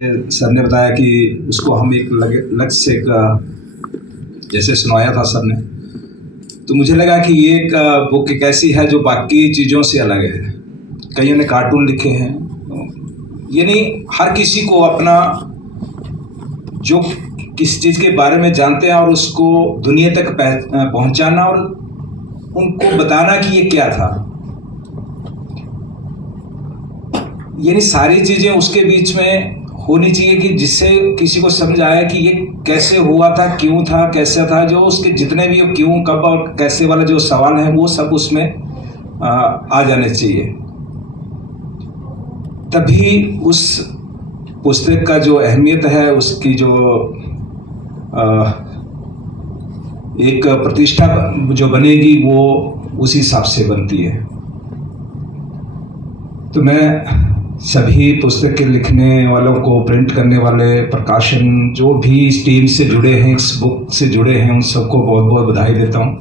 Sir ने बताया कि उसको हम एक लक्ष्य से जैसे सुनाया था सर ने, तो मुझे लगा कि ये एक बुक एक ऐसी है जो बाकी चीज़ों से अलग है। कईयों ने कार्टून लिखे हैं, यानी हर किसी को अपना जो किस चीज़ के बारे में जानते हैं और उसको दुनिया तक पहुंचाना और उनको बताना कि ये क्या था, यानी सारी चीज़ें उसके बीच में होनी चाहिए कि जिससे किसी को समझ आया कि ये कैसे हुआ था, क्यों था, कैसा था, जो उसके जितने भी क्यों, कब और कैसे वाला जो सवाल है वो सब उसमें आ जाने चाहिए। तभी उस पुस्तक का जो अहमियत है, उसकी जो एक प्रतिष्ठा जो बनेगी वो उसी हिसाब से बनती है। तो मैं सभी पुस्तक के लिखने वालों को, प्रिंट करने वाले, प्रकाशन जो भी इस टीम से जुड़े हैं, इस बुक से जुड़े हैं, उन सबको बहुत बहुत बधाई देता हूँ।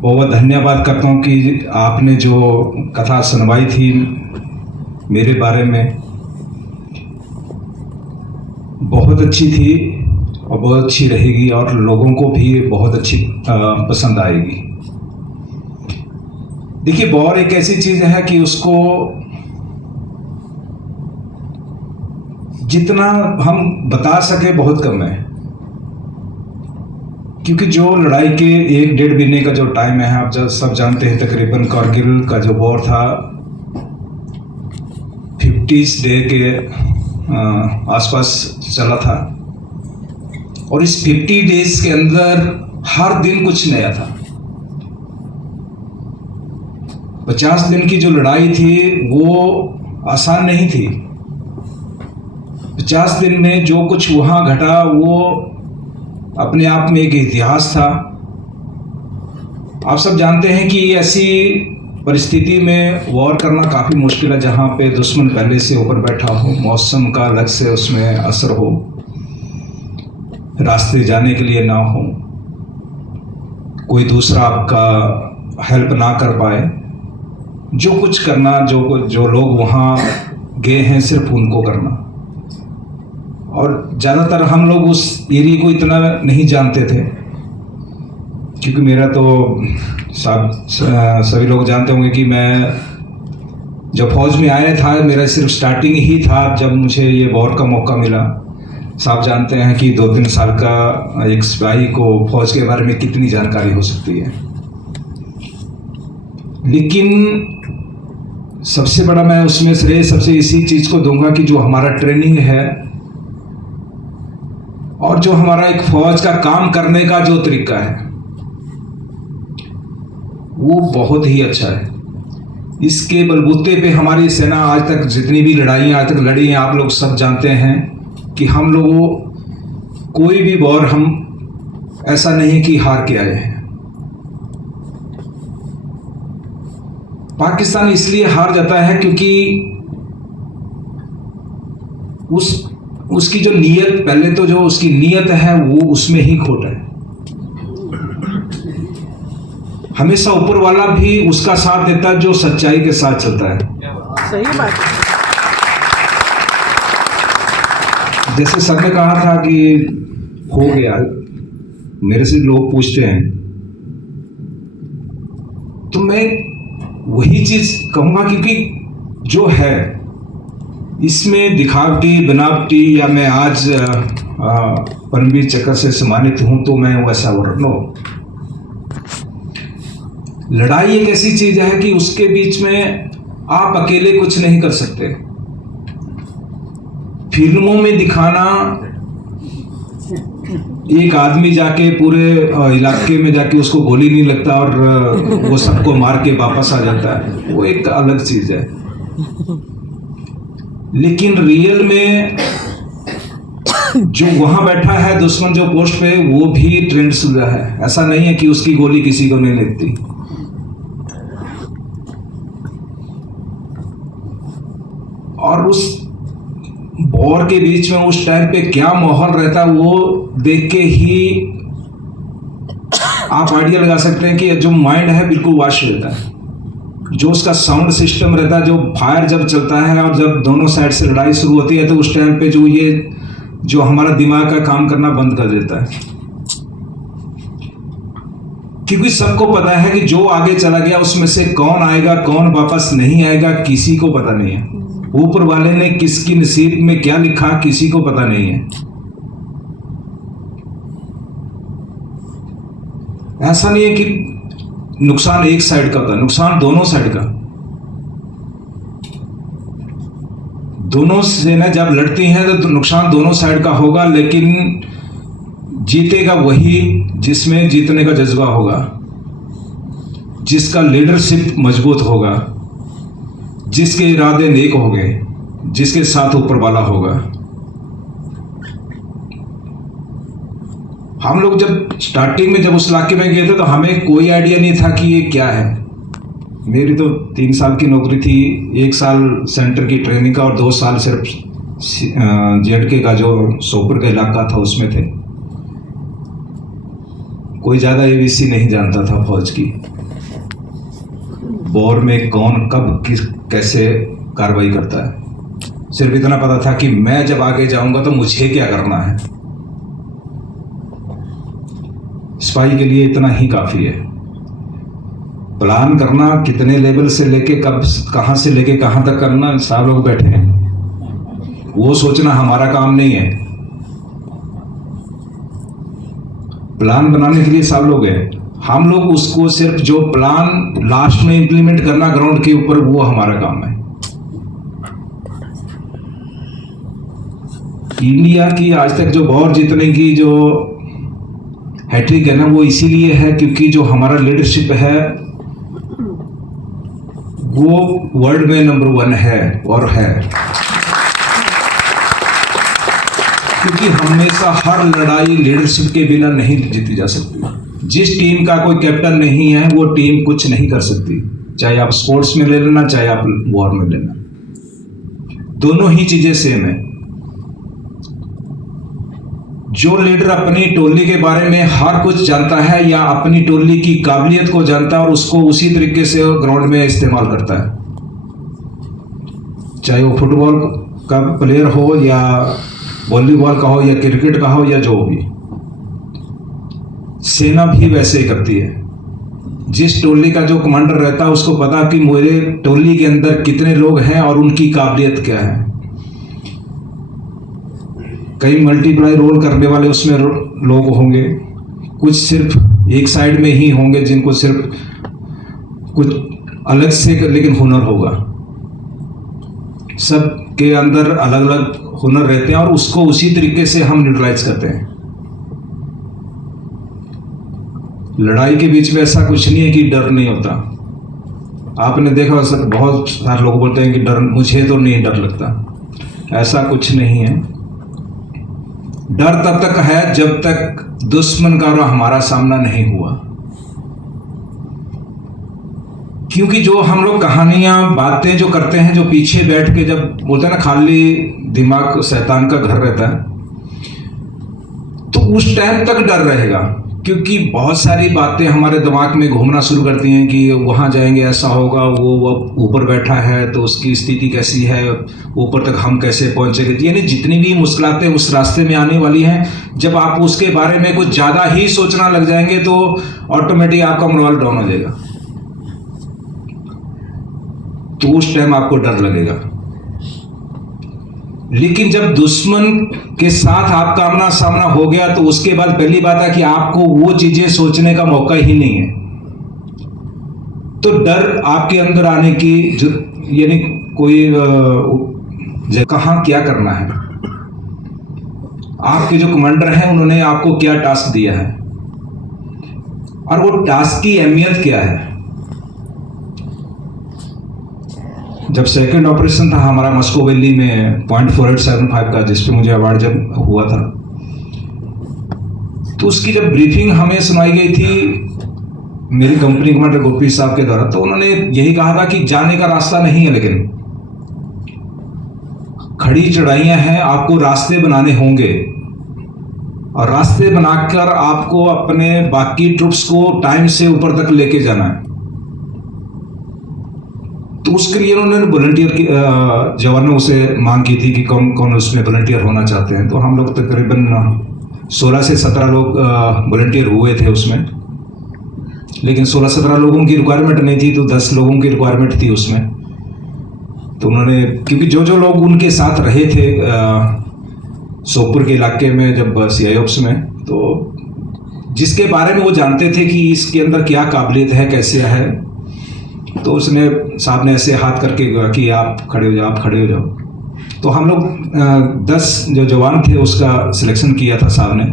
बहुत बहुत धन्यवाद करता हूँ कि आपने जो कथा सुनवाई थी मेरे बारे में, बहुत अच्छी थी और बहुत अच्छी रहेगी और लोगों को भी बहुत अच्छी पसंद आएगी। देखिए, वॉर एक ऐसी चीज़ है कि उसको जितना हम बता सके बहुत कम है, क्योंकि जो लड़ाई के 1-1.5 महीने का जो टाइम है, आप सब जानते हैं, तकरीबन कारगिल का जो वॉर था 50 डे के आसपास चला था, और इस 50 डेज के अंदर हर दिन कुछ नया था। 50 दिन की जो लड़ाई थी वो आसान नहीं थी। 50 दिन में जो कुछ वहाँ घटा वो अपने आप में एक इतिहास था। आप सब जानते हैं कि ऐसी परिस्थिति में वॉर करना काफ़ी मुश्किल है, जहाँ पे दुश्मन पहले से ऊपर बैठा हो, मौसम का अलग से उसमें असर हो, रास्ते जाने के लिए ना हो, कोई दूसरा आपका हेल्प ना कर पाए, जो कुछ करना, जो लोग वहाँ गए हैं सिर्फ उनको करना। और ज़्यादातर हम लोग उस एरिया को इतना नहीं जानते थे, क्योंकि मेरा तो सभी लोग जानते होंगे कि मैं जब फौज में आया था, मेरा सिर्फ स्टार्टिंग ही था जब मुझे ये वॉर का मौका मिला। सब जानते हैं कि 2-3 साल का एक सिपाही को फौज के बारे में कितनी जानकारी हो सकती है। लेकिन सबसे बड़ा मैं उसमें श्रेय सबसे इसी चीज़ को दूंगा कि जो हमारा ट्रेनिंग है और जो हमारा एक फौज का काम करने का जो तरीका है वो बहुत ही अच्छा है। इसके बलबूते पे हमारी सेना आज तक जितनी भी लड़ाइयाँ आज तक लड़ी हैं, आप लोग सब जानते हैं कि हम लोगों कोई भी वॉर हम ऐसा नहीं कि हार के आए हैं। पाकिस्तान इसलिए हार जाता है क्योंकि उसकी जो नीयत, पहले तो जो उसकी नीयत है वो उसमें ही खोट है। हमेशा ऊपर वाला भी उसका साथ देता है जो सच्चाई के साथ चलता है। सही बात। जैसे सर ने कहा था कि हो गया, मेरे से लोग पूछते हैं, तो मैं वही चीज कहूंगा क्योंकि जो है इसमें दिखावटी, बनावटी, या मैं आज परमवीर चक्र से सम्मानित हूं तो मैं वैसा नो। लड़ाई एक ऐसी चीज है कि उसके बीच में आप अकेले कुछ नहीं कर सकते। फिल्मों में दिखाना, एक आदमी जाके पूरे इलाके में जाके उसको गोली नहीं लगता और वो सबको मार के वापस आ जाता है, वो एक अलग चीज है। लेकिन रियल में जो वहां बैठा है दुश्मन, जो पोस्ट पे, वो भी ट्रेंड सुधा है। ऐसा नहीं है कि उसकी गोली किसी को नहीं लगती। और उस वॉर के बीच में उस टाइम पे क्या माहौल रहता है वो देख के ही आप आइडिया लगा सकते हैं कि जो माइंड है बिल्कुल वाश रहता है। जो उसका साउंड सिस्टम रहता है, जो फायर जब चलता है और जब दोनों साइड से लड़ाई शुरू होती है तो उस टाइम पे जो हमारा दिमाग का काम करना बंद कर देता है, क्योंकि सबको पता है कि जो आगे चला गया उसमें से कौन आएगा कौन वापस नहीं आएगा किसी को पता नहीं है। ऊपर वाले ने किसकी नसीब में क्या लिखा किसी को पता नहीं है। ऐसा नहीं है कि नुकसान एक साइड का होता है, नुकसान दोनों साइड का। दोनों सेना जब लड़ती हैं तो नुकसान दोनों साइड का होगा, लेकिन जीतेगा वही जिसमें जीतने का जज्बा होगा, जिसका लीडरशिप मजबूत होगा, जिसके इरादे नेक होंगे, जिसके साथ ऊपर वाला होगा। हम लोग जब स्टार्टिंग में जब उस इलाके में गए थे तो हमें कोई आइडिया नहीं था कि ये क्या है। मेरी तो 3 साल की नौकरी थी, 1 साल सेंटर की ट्रेनिंग का और 2 साल सिर्फ जेडके का जो सोपर का इलाका था उसमें थे। कोई ज़्यादा एबीसी नहीं जानता था फौज की, बोर में कौन कब किस कैसे कार्रवाई करता है। सिर्फ इतना पता था कि मैं जब आगे जाऊंगा तो मुझे क्या करना है। सिपाही के लिए इतना ही काफ़ी है। प्लान करना कितने लेवल से लेके कब कहाँ से लेके कहाँ तक करना, सब लोग बैठे हैं, वो सोचना हमारा काम नहीं है। प्लान बनाने के लिए सब लोग हैं, हम लोग उसको सिर्फ जो प्लान लास्ट में इंप्लीमेंट करना ग्राउंड के ऊपर, वो हमारा काम है। इंडिया की आज तक जो वॉर जीतने की जो हैट्रिक है ना, वो इसीलिए है क्योंकि जो हमारा लीडरशिप है वो वर्ल्ड में नंबर 1 है और है। क्योंकि हमेशा हर लड़ाई लीडरशिप के बिना नहीं जीती जा सकती। जिस टीम का कोई कैप्टन नहीं है वो टीम कुछ नहीं कर सकती, चाहे आप स्पोर्ट्स में ले लेना चाहे आप वॉर में लेना, दोनों ही चीजें सेम है। जो लीडर अपनी टोली के बारे में हर कुछ जानता है या अपनी टोली की काबिलियत को जानता है और उसको उसी तरीके से ग्राउंड में इस्तेमाल करता है, चाहे वो फुटबॉल का प्लेयर हो या वॉलीबॉल का हो या क्रिकेट का हो या जो भी, सेना भी वैसे ही करती है। जिस टोली का जो कमांडर रहता है उसको पता कि मेरे टोली के अंदर कितने लोग हैं और उनकी काबिलियत क्या है। कई मल्टीप्लाई रोल करने वाले उसमें लोग होंगे, कुछ सिर्फ एक साइड में ही होंगे जिनको सिर्फ कुछ अलग से लेकिन हुनर होगा। सब के अंदर अलग अलग हुनर रहते हैं और उसको उसी तरीके से हम न्यूट्रलाइज करते हैं। लड़ाई के बीच में ऐसा कुछ नहीं है कि डर नहीं होता। आपने देखा सर, बहुत सारे लोग बोलते हैं कि डर, मुझे तो नहीं डर लगता। ऐसा कुछ नहीं है। डर तब तक है जब तक दुश्मन का हमारा सामना नहीं हुआ, क्योंकि जो हम लोग कहानियां बातें जो करते हैं, जो पीछे बैठ के जब बोलते हैं ना खाली दिमाग शैतान का घर रहता है, तो उस टाइम तक डर रहेगा, क्योंकि बहुत सारी बातें हमारे दिमाग में घूमना शुरू करती हैं कि वहाँ जाएंगे ऐसा होगा, वो ऊपर बैठा है तो उसकी स्थिति कैसी है, ऊपर तक हम कैसे पहुँचेंगे। यानी जितनी भी मुश्किलें उस रास्ते में आने वाली हैं, जब आप उसके बारे में कुछ ज़्यादा ही सोचना लग जाएंगे तो ऑटोमेटिक आपका मनोबल डाउन हो जाएगा, तो उस टाइम आपको डर लगेगा। लेकिन जब दुश्मन के साथ आपका आमना सामना हो गया तो उसके बाद पहली बात है कि आपको वो चीजें सोचने का मौका ही नहीं है। तो डर आपके अंदर आने की यानी कोई कहाँ क्या करना है, आपके जो कमांडर हैं उन्होंने आपको क्या टास्क दिया है और वो टास्क की अहमियत क्या है। जब सेकंड ऑपरेशन था हमारा मस्को वैली में .4875 का, जिसपे मुझे अवार्ड जब हुआ था, तो उसकी जब ब्रीफिंग हमें सुनाई गई थी मेरी कंपनी कमांडर गोपी साहब के द्वारा, तो उन्होंने यही कहा था कि जाने का रास्ता नहीं है, लेकिन खड़ी चढ़ाइयां हैं, आपको रास्ते बनाने होंगे और रास्ते बनाकर आपको अपने बाकी ट्रुप्स को टाइम से ऊपर तक लेके जाना है। तो उसके लिए उन्होंने वॉलंटियर की जवानों से मांग की थी कि कौन कौन उसमें वॉलंटियर होना चाहते हैं। तो हम लोग तकरीबन 16 से 17 लोग वॉलंटियर हुए थे उसमें, लेकिन 16-17 लोगों की रिक्वायरमेंट नहीं थी, तो 10 लोगों की रिक्वायरमेंट थी उसमें। तो उन्होंने, क्योंकि जो जो लोग उनके साथ रहे थे सोपुर के इलाके में जब CIOPS में, तो जिसके बारे में वो जानते थे कि इसके अंदर क्या काबिलियत है, कैसे है, तो उसने साहब ने ऐसे हाथ करके कि आप खड़े हो जाओ, आप खड़े हो जाओ। तो हम लोग 10 जो जवान थे उसका सिलेक्शन किया था साहब ने।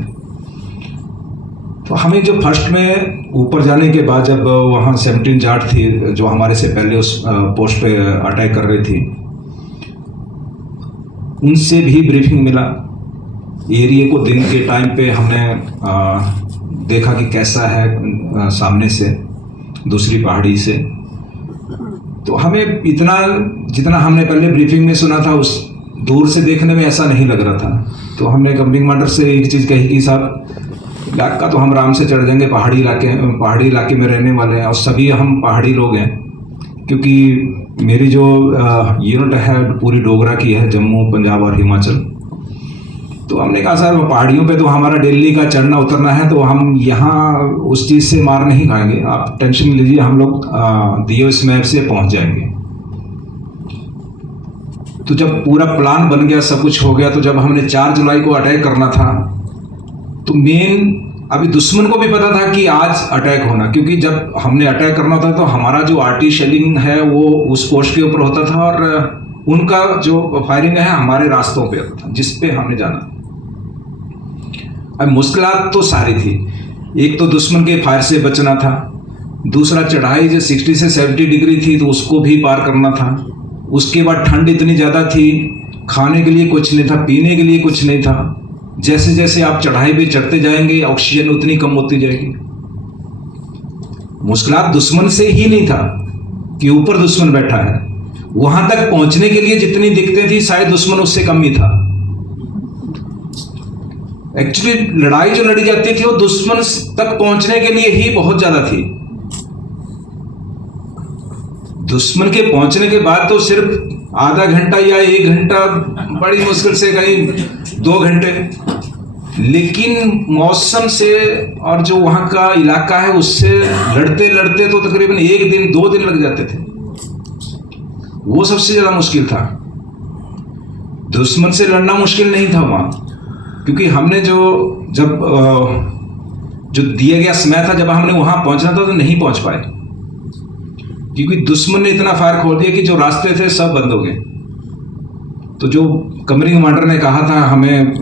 तो हमें जो फर्स्ट में ऊपर जाने के बाद जब वहाँ 17 जाट थी जो हमारे से पहले उस पोस्ट पे अटैक कर रही थी, उनसे भी ब्रीफिंग मिला। एरिया को दिन के टाइम पे हमने देखा कि कैसा है सामने से दूसरी पहाड़ी से। तो हमें इतना, जितना हमने पहले ब्रीफिंग में सुना था, उस दूर से देखने में ऐसा नहीं लग रहा था। तो हमने कंपनी कमांडर से एक चीज़ कही कि साहब इलाका तो हम आराम से चढ़ जाएंगे, पहाड़ी इलाके में रहने वाले हैं और सभी हम पहाड़ी लोग हैं, क्योंकि मेरी जो यूनिट है पूरी डोगरा की है, जम्मू, पंजाब और हिमाचल। तो हमने कहा सर पहाड़ियों पे तो हमारा दिल्ली का चढ़ना उतरना है, तो हम यहाँ उस चीज़ से मार नहीं खाएंगे, आप टेंशन लीजिए, हम लोग दिए उस मैप से पहुँच जाएंगे। तो जब पूरा प्लान बन गया, सब कुछ हो गया, तो जब हमने 4 जुलाई को अटैक करना था, तो मेन अभी दुश्मन को भी पता था कि आज अटैक होना, क्योंकि जब हमने अटैक करना था तो हमारा जो आर्टी शेलिंग है वो उस पोस्ट के ऊपर होता था और उनका जो फायरिंग है हमारे रास्तों पे होता था जिस पे हमने जाना। अब मुश्किलात तो सारी थी, एक तो दुश्मन के फायर से बचना था, दूसरा चढ़ाई जो 60 से 70 डिग्री थी तो उसको भी पार करना था, उसके बाद ठंड इतनी ज़्यादा थी, खाने के लिए कुछ नहीं था, पीने के लिए कुछ नहीं था। जैसे जैसे आप चढ़ाई पे चढ़ते जाएंगे ऑक्सीजन उतनी कम होती जाएगी। मुश्किलात दुश्मन से ही नहीं था कि ऊपर दुश्मन बैठा है, वहां तक पहुंचने के लिए जितनी दिक्कतें थी शायद दुश्मन उससे कम ही था। एक्चुअली लड़ाई जो लड़ी जाती थी वो दुश्मन तक पहुंचने के लिए ही बहुत ज्यादा थी। दुश्मन के पहुंचने के बाद तो सिर्फ आधा घंटा या 1 घंटा, बड़ी मुश्किल से कहीं 2 घंटे, लेकिन मौसम से और जो वहां का इलाका है उससे लड़ते लड़ते तो तकरीबन 1 दिन 2 दिन लग जाते थे। वो सबसे ज्यादा मुश्किल था। दुश्मन से लड़ना मुश्किल नहीं था वहां, क्योंकि हमने जो दिया गया समय था, जब हमने वहां पहुंचना था तो नहीं पहुंच पाए, क्योंकि दुश्मन ने इतना फायर खोल दिया कि जो रास्ते थे सब बंद हो गए। तो जो कंपनी कमांडर ने कहा था हमें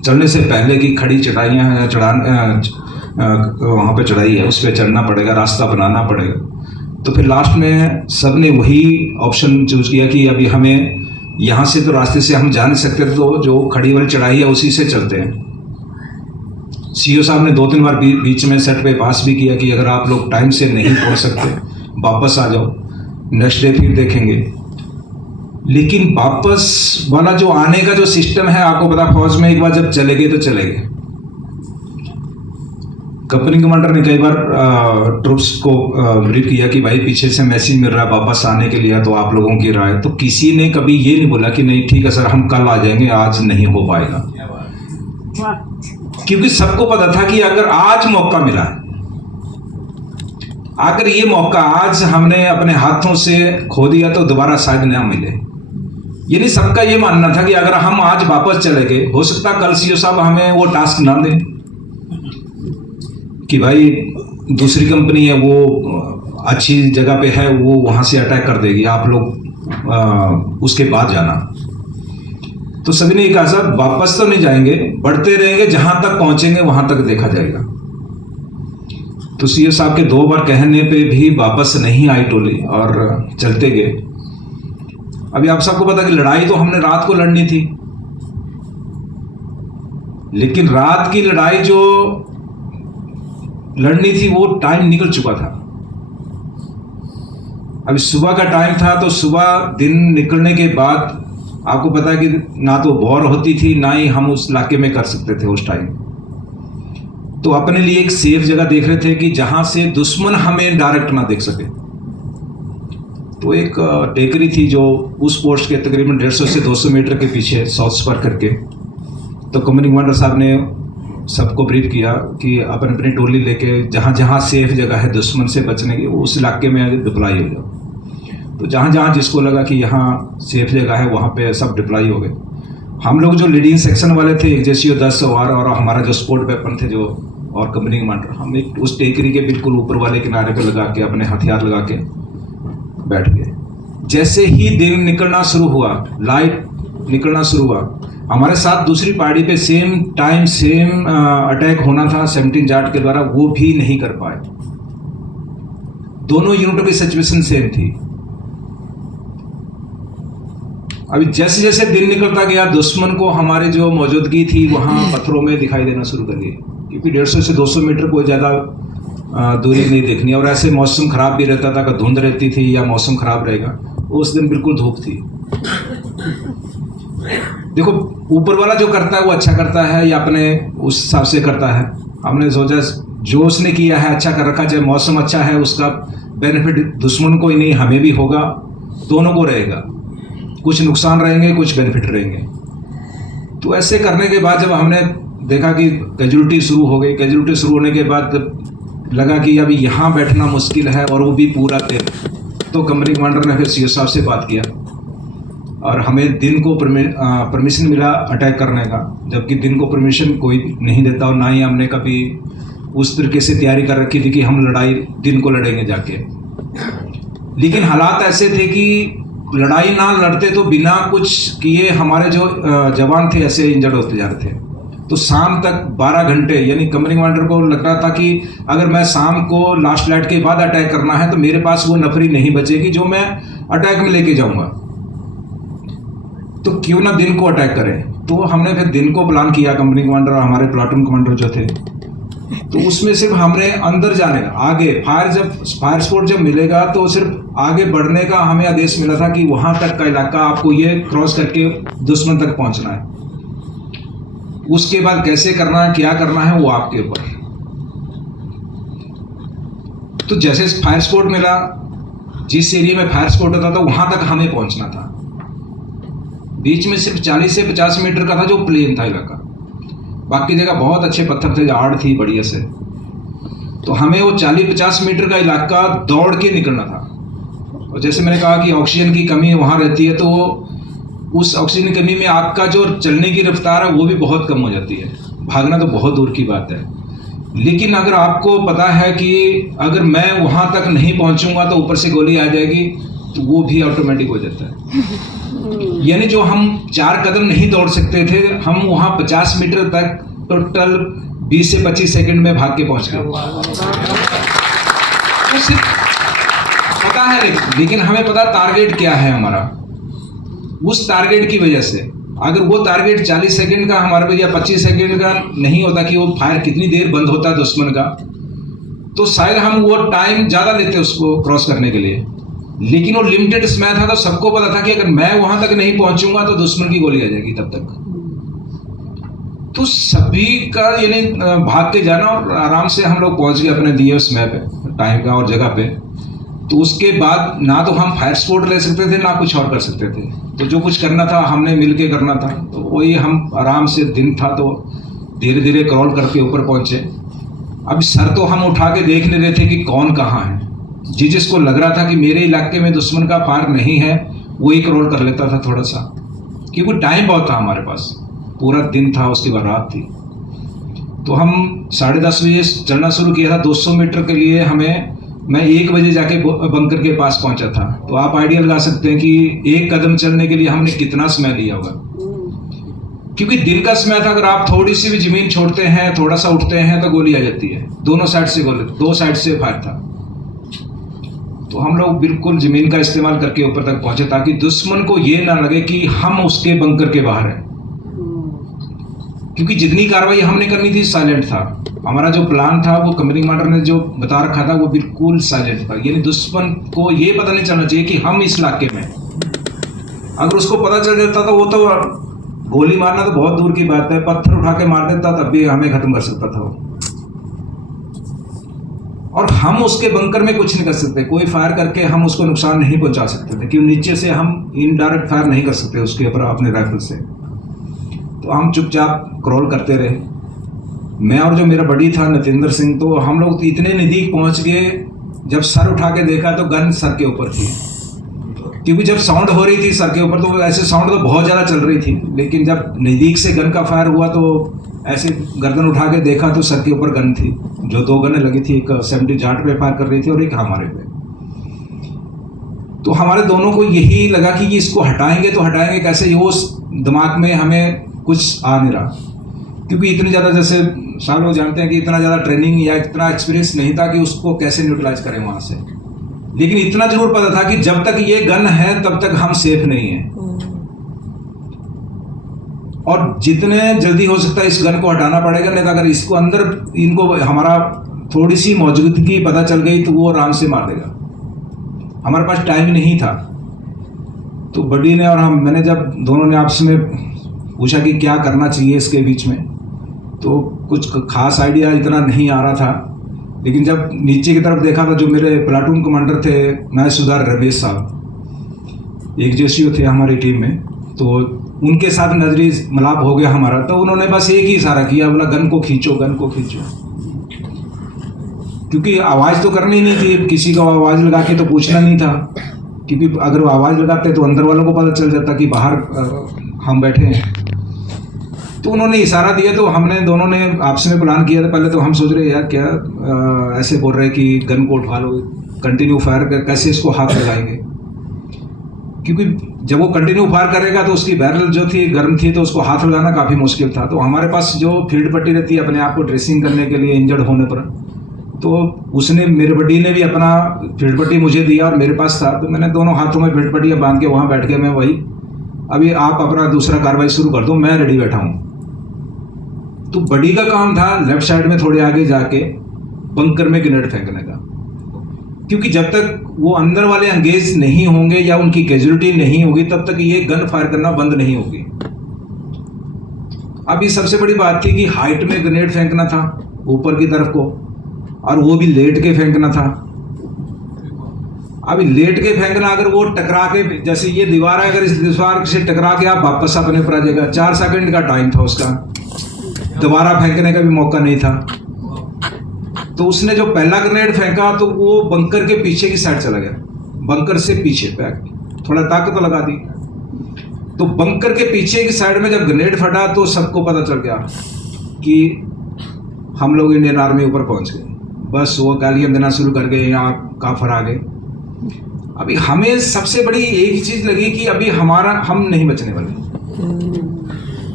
चढ़ने से पहले कि खड़ी चढ़ाइयाँ हैं, वहाँ पे चढ़ाई है, उस पर चढ़ना पड़ेगा, रास्ता बनाना पड़ेगा। तो फिर लास्ट में सब ने वही ऑप्शन चूज किया कि अभी हमें यहाँ से तो रास्ते से हम जा नहीं सकते, तो जो खड़ी वाली चढ़ाई है उसी से चलते हैं। CEO साहब ने 2-3 बार बीच में सेट पे पास भी किया कि अगर आप लोग टाइम से नहीं पहुँच सकते वापस आ जाओ, नेक्स्ट डे फिर देखेंगे। लेकिन वापस वाला जो आने का जो सिस्टम है, आपको पता फौज में एक बार जब चले गए तो चले गए। कंपनी कमांडर ने कई बार ट्रूप्स को ब्रीफ किया कि भाई पीछे से मैसेज मिल रहा है वापस आने के लिए, तो आप लोगों की राय। तो किसी ने कभी ये नहीं बोला कि नहीं ठीक है सर हम कल आ जाएंगे, आज नहीं हो पाएगा, क्योंकि सबको पता था कि अगर आज मौका मिला, अगर ये मौका आज हमने अपने हाथों से खो दिया तो दोबारा शायद ना मिले। यानी सबका ये मानना था कि अगर हम आज वापस चले गए, हो सकता कल CEO साहब हमें वो टास्क ना दें कि भाई दूसरी कंपनी है वो अच्छी जगह पे है, वो वहां से अटैक कर देगी, आप लोग उसके बाद जाना। तो सभी ने कहा सर वापस तो नहीं जाएंगे, बढ़ते रहेंगे, जहां तक पहुंचेंगे वहां तक देखा जाएगा। तो CEO साहब के 2 बार कहने पे भी वापस नहीं आई टोली और चलते गए। अभी आप सबको पता कि लड़ाई तो हमने रात को लड़नी थी, लेकिन रात की लड़ाई जो लड़नी थी वो टाइम निकल चुका था। अभी सुबह का टाइम था, तो सुबह दिन निकलने के बाद आपको पता है कि ना तो वॉर होती थी, ना ही हम उस इलाके में कर सकते थे उस टाइम। तो अपने लिए एक सेफ जगह देख रहे थे कि जहां से दुश्मन हमें डायरेक्ट ना देख सके। तो एक टेकरी थी जो उस पोस्ट के तकरीबन 150 से 200 मीटर के पीछे साउथ स्पर करके। तो कंपनी कमांडर साहब ने सबको ब्रीफ किया कि अपन अपनी टोली लेके जहाँ जहाँ सेफ जगह है दुश्मन से बचने की उस इलाके में डिप्लॉय हो जाओ। तो जहाँ जहाँ जिसको लगा कि यहाँ सेफ जगह है वहाँ पे सब डिप्लॉय हो गए। हम लोग जो लीडिंग सेक्शन वाले थे JCO 10 और हमारा जो स्पोर्ट वेपन थे जो और कंपनी कमांडर, हम एक उस टेकरी के बिल्कुल ऊपर वाले किनारे पे लगा के अपने हथियार लगा के बैठ गए। जैसे ही दिन निकलना शुरू हुआ, लाइट निकलना शुरू हुआ, हमारे साथ दूसरी पार्टी पे सेम टाइम सेम अटैक होना था 17 जाट के द्वारा, वो भी नहीं कर पाए। दोनों यूनिटों की सिचुएशन सेम थी। अभी जैसे जैसे दिन निकलता गया दुश्मन को हमारी जो मौजूदगी थी वहां पत्थरों में दिखाई देना शुरू कर गई, क्योंकि 150 से 200 मीटर कोई ज़्यादा दूरी नहीं देखनी। और ऐसे मौसम खराब भी रहता था, धुंध रहती थी या मौसम खराब रहेगा। उस दिन बिल्कुल धूप थी। देखो ऊपर वाला जो करता है वो अच्छा करता है या अपने उस हिसाब से करता है। हमने सोचा जो उसने किया है अच्छा कर रखा, चाहे मौसम अच्छा है उसका बेनिफिट दुश्मन को ही नहीं हमें भी होगा, दोनों को रहेगा। कुछ नुकसान रहेंगे, कुछ बेनिफिट रहेंगे। तो ऐसे करने के बाद जब हमने देखा कि कैजुअलिटी शुरू हो गई, कैजुअलिटी शुरू होने के बाद लगा कि अभी यहाँ बैठना मुश्किल है और वो भी पूरा दिन, तो कंपनी कमांडर ने फिर CO साहब से बात किया और हमें दिन को परमिशन मिला अटैक करने का, जबकि दिन को परमिशन कोई नहीं देता और ना ही हमने कभी उस तरीके से तैयारी कर रखी थी कि हम लड़ाई दिन को लड़ेंगे जाके। लेकिन हालात ऐसे थे कि लड़ाई ना लड़ते तो बिना कुछ किए हमारे जो जवान थे ऐसे इंजर्ड होते जा रहे थे। तो शाम तक 12 घंटे, यानी कंपनी कमांडर को लग रहा था कि अगर मैं शाम को लास्ट लाइट के बाद अटैक करना है तो मेरे पास वो नफरी नहीं बचेगी जो मैं अटैक में लेके जाऊंगा, तो क्यों ना दिन को अटैक करें। तो हमने फिर दिन को प्लान किया, कंपनी कमांडर और हमारे प्लाटून कमांडर जो थे। तो उसमें सिर्फ हमने अंदर जाने का, आगे फायर स्पॉट जब मिलेगा तो सिर्फ आगे बढ़ने का हमें आदेश मिला था कि वहां तक का इलाका आपको ये क्रॉस करके दुश्मन तक पहुंचना है। उसके बाद कैसे करना है, क्या करना है, वो आपके ऊपर। तो जैसे फायर स्पॉट मिला, जिस एरिया में फायर स्पॉट होता था वहां तक हमें पहुंचना था। बीच में सिर्फ 40 से 50 मीटर का था जो प्लेन था इलाका, बाकी जगह बहुत अच्छे पत्थर थे, आड़ थी बढ़िया से। तो हमें वो 40-50 मीटर का इलाका दौड़ के निकलना था। और जैसे मैंने कहा कि ऑक्सीजन की कमी वहाँ रहती है, तो उस ऑक्सीजन की कमी में आपका जो चलने की रफ्तार है वो भी बहुत कम हो जाती है। भागना तो बहुत दूर की बात है, लेकिन अगर आपको पता है कि अगर मैं वहाँ तक नहीं पहुँचूंगा तो ऊपर से गोली आ जाएगी, तो वो भी ऑटोमेटिक हो जाता है। यानी जो हम 4 कदम नहीं दौड़ सकते थे, हम वहाँ 50 मीटर तक टोटल 20 से 25 सेकंड में भाग के पहुँच गए। तो पता है, लेकिन हमें पता टारगेट क्या है हमारा। उस टारगेट की वजह से अगर वो टारगेट 40 सेकंड का हमारे पे या 25 सेकंड का नहीं होता कि वो फायर कितनी देर बंद होता है दुश्मन का, तो शायद हम वो टाइम ज़्यादा लेते उसको क्रॉस करने के लिए। लेकिन वो लिमिटेड समय था, तो सबको पता था कि अगर मैं वहां तक नहीं पहुंचूंगा तो दुश्मन की गोली आ जाएगी तब तक। तो सभी का यानी भाग के जाना, और आराम से हम लोग पहुंच गए अपने दिए उस समय पे, टाइम का और जगह पे। तो उसके बाद ना तो हम फायर स्पॉट ले सकते थे ना कुछ और कर सकते थे। तो जो कुछ करना था हमने मिल के करना था। तो वही हम आराम से, दिन था तो धीरे धीरे क्रॉल करके ऊपर पहुंचे। अब सर तो हम उठा के देख नहीं रहे थे कि कौन कहाँ है। जिसको लग रहा था कि मेरे इलाके में दुश्मन का फायर नहीं है, वही क्रॉल कर लेता था थोड़ा सा, क्योंकि टाइम बहुत था हमारे पास, पूरा दिन था, उसके बाद रात थी। तो हम 10:30 बजे चलना शुरू किया था। 200 मीटर के लिए मैं 1 बजे जाके बंकर के पास पहुंचा था। तो आप आइडिया लगा सकते हैं कि 1 कदम चलने के लिए हमने कितना समय लिया होगा, क्योंकि दिन का समय था। अगर आप थोड़ी सी भी जमीन छोड़ते हैं, थोड़ा सा उठते हैं तो गोली आ जाती है। दोनों साइड से गोली, 2 साइड से फायर था। तो हम लोग बिल्कुल जमीन का इस्तेमाल करके ऊपर तक पहुंचे, ताकि दुश्मन को ये ना लगे कि हम उसके बंकर के बाहर हैं। क्योंकि जितनी कार्रवाई हमने करनी थी साइलेंट था। हमारा जो प्लान था, वो कंपनी कमांडर ने जो बता रखा था, वो बिल्कुल साइलेंट था। यानी दुश्मन को ये पता नहीं चलना चाहिए कि हम इस इलाके में। अगर उसको पता चल जाता तो वो तो गोली मारना तो बहुत दूर की बात है, पत्थर उठा के मार देता तब भी हमें खत्म कर सकता था वो। और हम उसके बंकर में कुछ नहीं कर सकते, कोई फायर करके हम उसको नुकसान नहीं पहुंचा सकते थे, क्योंकि नीचे से हम इनडायरेक्ट फायर नहीं कर सकते उसके ऊपर अपने राइफल से। तो हम चुपचाप क्रॉल करते रहे, मैं और जो मेरा बड़ी था नतेंद्र सिंह। तो हम लोग इतने नज़दीक पहुंच गए, जब सर उठा के देखा तो गन सर के ऊपर थी, क्योंकि जब साउंड हो रही थी सर के ऊपर तो ऐसे साउंड तो बहुत ज़्यादा चल रही थी, लेकिन जब नज़दीक से गन का फायर हुआ तो ऐसे गर्दन उठा के देखा तो सर के ऊपर गन थी, जो 2 गनें लगी थी, एक 70 जाट पे फायर कर रही थी और एक हमारे पे। तो हमारे दोनों को यही लगा कि इसको हटाएंगे तो हटाएंगे कैसे, ये उस दिमाग में हमें कुछ आ नहीं रहा, क्योंकि इतनी ज़्यादा, जैसे सारे लोग जानते हैं कि इतना ज़्यादा ट्रेनिंग या इतना एक्सपीरियंस नहीं था कि उसको कैसे न्यूट्रलाइज करें वहाँ से। लेकिन इतना जरूर पता था कि जब तक ये गन है तब तक हम सेफ नहीं हैं, और जितने जल्दी हो सकता है इस गन को हटाना पड़ेगा, नहीं तो अगर इसको अंदर इनको हमारा थोड़ी सी मौजूदगी पता चल गई तो वो आराम से मार देगा। हमारे पास टाइम नहीं था। तो बड़ी ने और मैंने जब दोनों ने आपस में पूछा कि क्या करना चाहिए इसके बीच में, तो कुछ खास आइडिया इतना नहीं आ रहा था। लेकिन जब नीचे की तरफ देखा तो जो मेरे प्लाटून कमांडर थे नायब सुधार रमेश साहब, एक जेसीओ थे हमारी टीम में, तो उनके साथ नजरी मिलाप हो गया हमारा। तो उन्होंने बस एक ही इशारा किया, बोला गन को खींचो, गन को खींचो, क्योंकि आवाज़ तो करनी नहीं थी, किसी को आवाज़ लगा के तो पूछना नहीं था, क्योंकि अगर वो आवाज़ लगाते तो अंदर वालों को पता चल जाता कि बाहर हम बैठे हैं। तो उन्होंने इशारा दिया, तो हमने दोनों ने आपस में प्लान किया था। पहले तो हम सोच रहे यार क्या ऐसे बोल रहे कि गन को उठा लो, कंटिन्यू फायर कर, कैसे इसको हाथ लगाएंगे, क्योंकि जब वो कंटिन्यू फायर करेगा तो उसकी बैरल जो थी गर्म थी, तो उसको हाथ लगाना काफ़ी मुश्किल था। तो हमारे पास जो फील्ड पट्टी रहती है अपने आप को ड्रेसिंग करने के लिए इंजर्ड होने पर, तो उसने, मेरे बड्डी ने भी अपना फील्ड पट्टी मुझे दिया और मेरे पास था, तो मैंने दोनों हाथों में फील्ड पट्टियाँ बांध के वहाँ बैठ के मैं वही, अभी आप अपना दूसरा कार्रवाई शुरू कर दो, मैं रेडी बैठा हूँ। तो बड़ी का काम था लेफ्ट साइड में थोड़े आगे जाके बंकर में ग्रेनेड फेंकने का, क्योंकि जब तक वो अंदर वाले एंगेज नहीं होंगे या उनकी कैजुअलिटी नहीं होगी तब तक ये गन फायर करना बंद नहीं होगी। अभी सबसे बड़ी बात थी कि हाइट में ग्रेनेड फेंकना था ऊपर की तरफ को, और वो भी लेट के फेंकना था। अभी लेट के फेंकना, अगर वो टकरा के, जैसे ये दीवार है, अगर इस दीवार से टकरा के आप वापस अपने ऊपर आ जाएगा, 4 सेकंड का टाइम था उसका, दोबारा फेंकने का भी मौका नहीं था। तो उसने जो पहला ग्रेनेड फेंका तो वो बंकर के पीछे की साइड चला गया, बंकर से पीछे बैक, थोड़ा ताकत तो लगा दी। तो बंकर के पीछे की साइड में जब ग्रेनेड फटा तो सबको पता चल गया कि हम लोग इंडियन आर्मी ऊपर पहुंच गए। बस वो गालियां देना शुरू कर गए, यहाँ काफर आ गए। अभी हमें सबसे बड़ी एक ही चीज लगी कि अभी हम नहीं बचने वाले,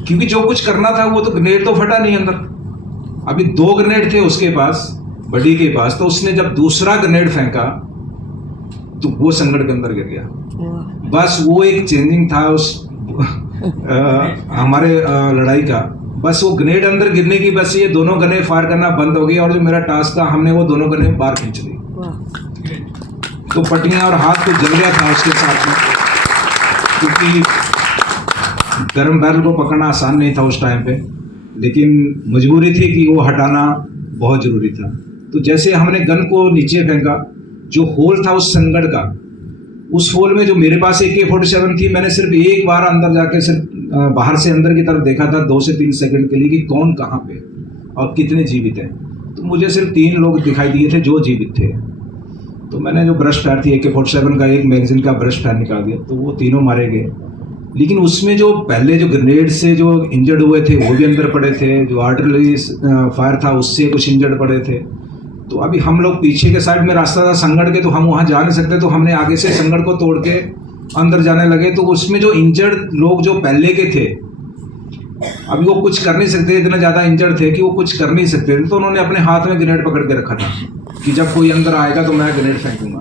क्योंकि जो कुछ करना था वो तो ग्रेनेड तो फटा नहीं अंदर। अभी 2 ग्रेनेड थे उसके पास, बड़ी के पास, तो उसने जब दूसरा ग्रेनेड फेंका तो वो संकट के अंदर गिर गया। बस वो एक चेंजिंग था उस हमारे लड़ाई का। बस वो ग्रेनेड अंदर गिरने की, बस ये दोनों गने फायर करना बंद हो गई, और जो मेरा टास्क था हमने वो दोनों गने बाहर खींच ली। तो पट्टियां और हाथ तो जल गया था उसके साथ में, क्योंकि गर्म बैरल को पकड़ना आसान नहीं था उस टाइम पे, लेकिन मजबूरी थी कि वो हटाना बहुत ज़रूरी था। तो जैसे हमने गन को नीचे फेंका, जो होल था उस संगड़ का, उस होल में जो मेरे पास AK-47 थी, मैंने सिर्फ एक बार अंदर जाके सिर्फ बाहर से अंदर की तरफ देखा था 2 से 3 सेकंड के लिए कि कौन कहाँ पे और कितने जीवित हैं। तो मुझे सिर्फ 3 लोग दिखाई दिए थे जो जीवित थे। तो मैंने जो ब्रश फायर थी AK-47 का एक मैगजीन का ब्रश फायर निकाल दिया, तो वो तीनों मारे गए। लेकिन उसमें जो पहले जो ग्रेनेड से जो इंजर्ड हुए थे वो भी अंदर पड़े थे, जो आर्टिलरी फायर था उससे कुछ इंजर्ड पड़े थे। तो अभी हम लोग पीछे के साइड में रास्ता था संगड़ के, तो हम वहाँ जा नहीं सकते, तो हमने आगे से संगड़ को तोड़ के अंदर जाने लगे। तो उसमें जो इंजर्ड लोग जो पहले के थे, अभी वो कुछ कर नहीं सकते, इतना ज़्यादा इंजर्ड थे कि वो कुछ कर नहीं सकते थे। तो उन्होंने अपने हाथ में ग्रेनेड पकड़ के रखा था कि जब कोई अंदर आएगा तो मैं ग्रेनेड फेंकूंगा,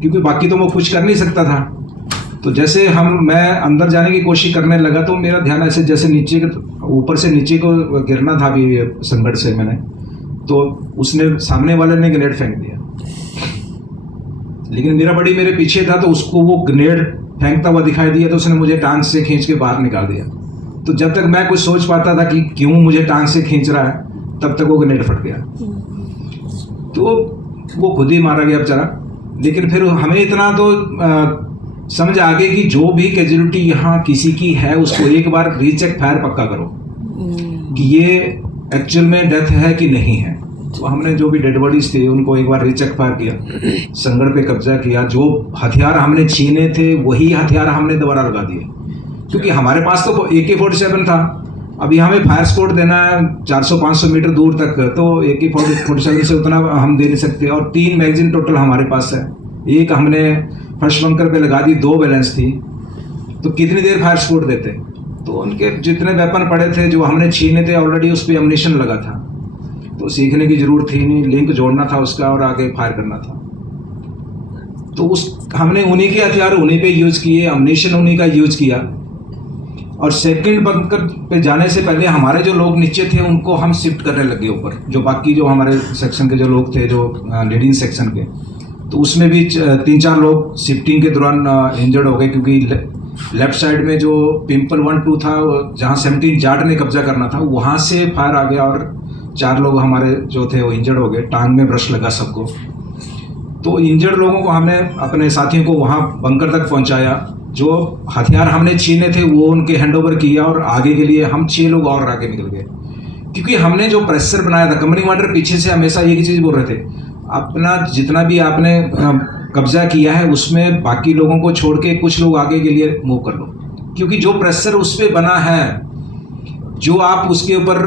क्योंकि बाकी तो वो कुछ कर नहीं सकता था। तो जैसे मैं अंदर जाने की कोशिश करने लगा तो मेरा ध्यान ऐसे जैसे नीचे ऊपर से नीचे को गिरना था अभी संगड़ से मैंने, तो उसने सामने वाले ने ग्रेनेड फेंक दिया, लेकिन मेरा बड़ी मेरे पीछे था, तो उसको वो ग्रेनेड फेंकता हुआ दिखाई दिया, तो उसने मुझे टांग से खींच के बाहर निकाल दिया। तो जब तक मैं कुछ सोच पाता था कि क्यों मुझे टांग से खींच रहा है, तब तक वो ग्रेनेड फट गया। तो वो खुद ही मारा गया बेचारा। लेकिन फिर हमें इतना तो समझ आ गई कि जो भी कैजुअलिटी यहाँ किसी की है उसको एक बार रीचेक फायर पक्का करो कि ये एक्चुअल में डेथ है कि नहीं है। तो हमने जो भी डेड बॉडीज थे उनको एक बार रीचेक फायर किया, संगड़ पे कब्जा किया, जो हथियार हमने छीने थे वही हथियार हमने दोबारा लगा दिए, क्योंकि हमारे पास तो AK-47 था। अब यहाँ में फायर स्पोर्ट देना है 400-500 मीटर दूर तक, तो AK-47 से उतना हम दे नहीं सकते। और 3 मैगजीन टोटल हमारे पास है, एक हमने फर्स्ट बंकर पे लगा दी, 2 बैलेंस थी, तो कितनी देर फायर स्पोर्ट देते। तो उनके जितने वेपन पड़े थे जो हमने छीने थे ऑलरेडी उस पर अम्यूनिशन लगा था, तो सीखने की जरूरत थी नहीं, लिंक जोड़ना था उसका और आगे फायर करना था। तो हमने उन्हीं के हथियार उन्हीं पे यूज किए, अम्यूनिशन उन्हीं का यूज किया। और सेकंड बंकर पे जाने से पहले हमारे जो लोग नीचे थे उनको हम शिफ्ट करने लगे ऊपर, जो बाकी जो हमारे सेक्शन के जो लोग थे जो लीडिंग सेक्शन के, तो उसमें भी 3-4 लोग शिफ्टिंग के दौरान इंजर्ड हो गए, क्योंकि लेफ्ट साइड में जो पिंपल 1-2 था जहाँ 17 जाट ने कब्जा करना था वहाँ से फायर आ गया और 4 लोग हमारे जो थे वो इंजर्ड हो गए, टांग में ब्रश लगा सबको। तो इंजर्ड लोगों को हमने अपने साथियों को वहाँ बंकर तक पहुँचाया, जो हथियार हमने छीने थे वो उनके हैंडओवर किया और आगे के लिए हम 6 लोग और आगे निकल गए, क्योंकि हमने जो प्रेशर बनाया था। कंपनी कमांडर पीछे से हमेशा एक ही चीज़ बोल रहे थे, अपना जितना भी आपने कब्जा किया है उसमें बाकी लोगों को छोड़ के कुछ लोग आगे के लिए मूव कर लो, क्योंकि जो प्रेशर उस पर बना है, जो आप उसके ऊपर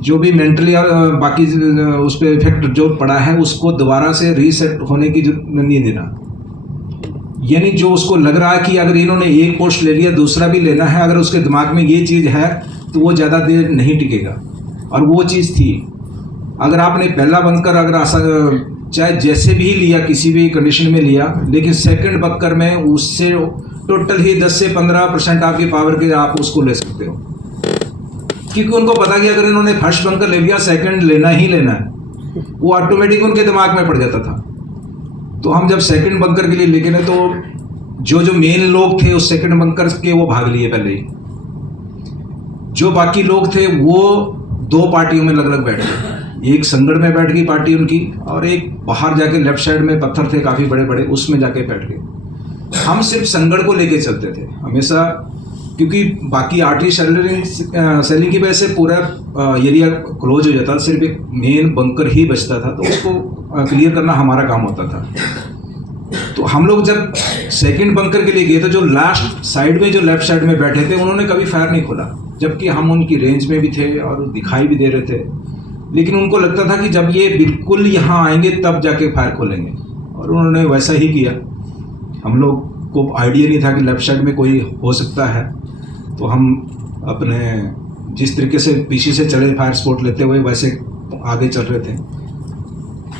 जो भी मेंटली और बाकी उस पर इफेक्ट जो पड़ा है उसको दोबारा से रीसेट होने की नहीं देना। यानी जो उसको लग रहा है कि अगर इन्होंने एक पोस्ट ले लिया दूसरा भी लेना है, अगर उसके दिमाग में ये चीज़ है तो वो ज़्यादा देर नहीं टिकेगा, और वो चीज़ थी। अगर आपने पहला बंकर अगर चाहे जैसे भी लिया, किसी भी कंडीशन में लिया, लेकिन सेकंड बंकर में उससे टोटल ही 10 से 15% आपकी पावर के आप उसको ले सकते हो, क्योंकि उनको पता कि अगर इन्होंने फर्स्ट बंकर ले लिया सेकंड लेना ही लेना है, वो ऑटोमेटिक उनके दिमाग में पड़ जाता था। तो हम जब सेकंड बंकर के लिए लेके गए तो जो मेन लोग थे उस सेकंड बंकर के वो भाग लिए पहले ही, जो बाकी लोग थे वो 2 पार्टियों में अलग अलग बैठ गए, एक संगड़ में बैठ गई पार्टी उनकी, और एक बाहर जाके लेफ्ट साइड में पत्थर थे काफ़ी बड़े बड़े, उसमें जाके बैठ गए। हम सिर्फ संगड़ को लेके चलते थे हमेशा, क्योंकि बाकी आर्टरी सेलिंग की वजह से पूरा एरिया क्लोज हो जाता था, सिर्फ एक मेन बंकर ही बचता था, तो उसको क्लियर करना हमारा काम होता था। तो हम लोग जब सेकंड बंकर के लिए गए तो जो लास्ट साइड में जो लेफ्ट साइड में बैठे थे उन्होंने कभी फायर नहीं खोला, जबकि हम उनकी रेंज में भी थे और दिखाई भी दे रहे थे, लेकिन उनको लगता था कि जब ये बिल्कुल यहाँ आएंगे तब जाके फायर खोलेंगे, और उन्होंने वैसा ही किया। हम लोग को आइडिया नहीं था कि लेफ्ट साइड में कोई हो सकता है, तो हम अपने जिस तरीके से पीछे से चले फायर स्पोर्ट लेते हुए वैसे आगे चल रहे थे।